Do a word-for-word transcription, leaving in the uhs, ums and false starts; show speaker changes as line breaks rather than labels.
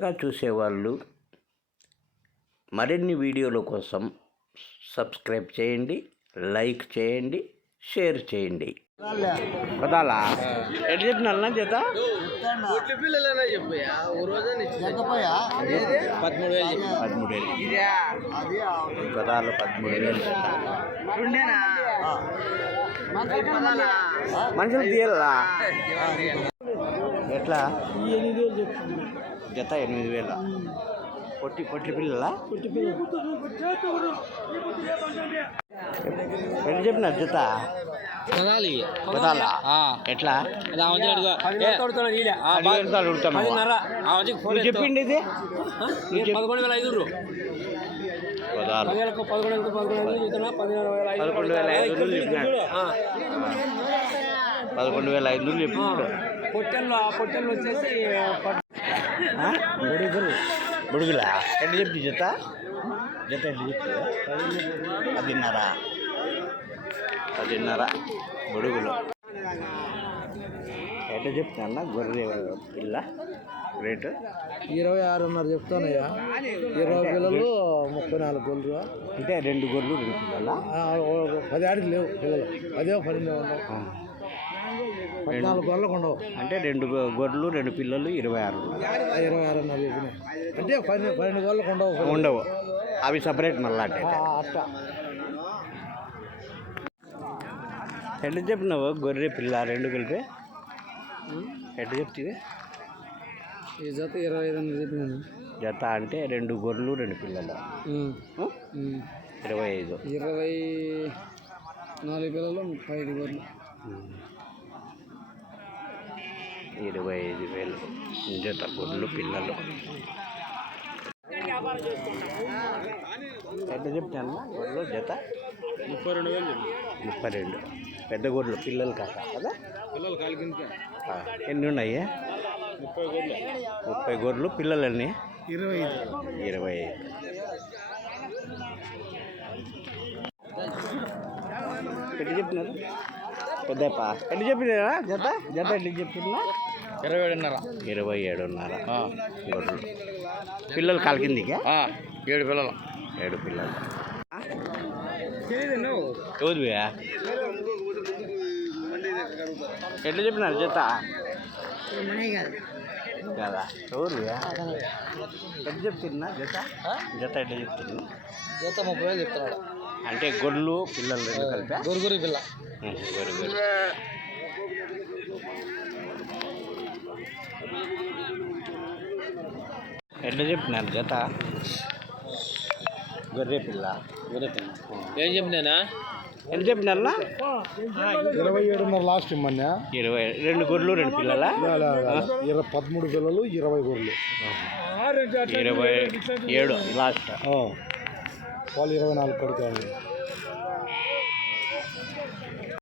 కొత్తగా చూసేవాళ్ళు మరిన్ని వీడియోల కోసం సబ్స్క్రైబ్ చేయండి, లైక్ చేయండి, షేర్ చేయండి. పదాలా ఎట్లా చెప్పినా జత పదమూడు వేలు పదమూడు వేలు పదాలు పదమూడు వేలు మనుషులు తీయాలా ఎట్లా జత ఎనిమిది వేల పొట్టి పొట్టి పిల్లలా ఎట్లా చెప్పిన జత పదాలా ఎట్లా చెప్పిండి ఇది
పదకొండు వేల ఐదు
పదకొండు వేల ఐదు పదకొండు వేల ఐదు చెప్పినాడు.
పొట్టెల్లో పొట్టెల్లో వచ్చేసి
బుడుగులు బుడుగులా ఎట్లా చెప్తి జత జత ఎట్లా చెప్తే పదిన్నర పదిన్నర బుడుగులు ఎట్లా చెప్తున్నా గొర్రె పిల్ల రేటు
ఇరవై ఆరున్నర చెప్తానయ్యా. ఇరవై పిల్లలు ముప్పై నాలుగు గొర్రెలు
అంటే రెండు గొర్రెలు రెండు పిల్లల
పది ఆడికి లేవు పిల్లలు అదే పన్నెండు ఉండవు పద్నాలుగు గొర్రెలకు ఉండవు.
అంటే రెండు గొర్రెలు రెండు పిల్లలు ఇరవై ఆరు
ఇరవై ఆరున్నర చెప్పినాయి అంటే పన్నెండు పన్నెండు గొర్రెలకు ఉండవు
ఉండవు అవి సపరేట్ మళ్ళా అంటే
అట్ట
ఎట్లా చెప్పినావు గొర్రె పిల్ల రెండు కలిపి ఎట్లా చెప్తుంది
ఈ జత ఇరవై ఐదు వందలు చెప్పినాను.
జత అంటే రెండు గొర్రెలు రెండు పిల్లలు ఇరవై ఐదు
ఇరవై నాలుగు పిల్లలు ముప్పై ఐదు గొర్రెలు
ఇరవై ఐదు వేలు జత గొర్రెలు పిల్లలు ఎట్లా చెప్తాను గొర్రెలు జత
ముప్పై రెండు వేలు
ముప్పై రెండు పెద్ద గొర్రెలు పిల్లలు కాక కదా
పిల్లలు కాలికి
ఎన్ని ఉన్నాయి
ముప్పై గొర్రెలు
ముప్పై గొర్రెలు పిల్లలన్నీ
ఇరవై ఐదు
ఇరవై ఐదు ఎట్లా చెప్పినారు పెద్దప్ప ఎట్లా చెప్పినారా జత జత ఎట్లా చెప్తున్నా
ఇరవై ఏడున్నర
ఇరవై ఏడున్నర గొర్రెలు పిల్లలు కాలికిందికా
ఏడు పిల్లలు
ఏడు పిల్లలు
చదువుయా
ఎట్లా చెప్పినారు జత కదా చదువుయా ఎట్లా చెప్తున్నా జత జత ఎట్లా చెప్తున్నా
జత ముప్పై వేలు చెప్తున్నాడు.
అంటే గొర్రెలు పిల్లలు రెండు కలిపా
గొరుగురి పిల్ల
గొర్రె గొర్రె ఎట్లా చెప్పినారు జత గొర్రె పిల్ల గొర్రె పిల్ల
ఏం చెప్పినా
ఎట్లా చెప్పినారా
ఇరవై ఏడున్నర లాస్ట్ ఇమ్మన్నా.
ఇరవై రెండు గొర్రెలు రెండు పిల్లల
ఇరవై పదమూడు పిల్లలు ఇరవై గొర్రెలు
ఇరవై ఏడు లాస్ట్
వాళ్ళు ఇరవై నాలుగు కడుతారు.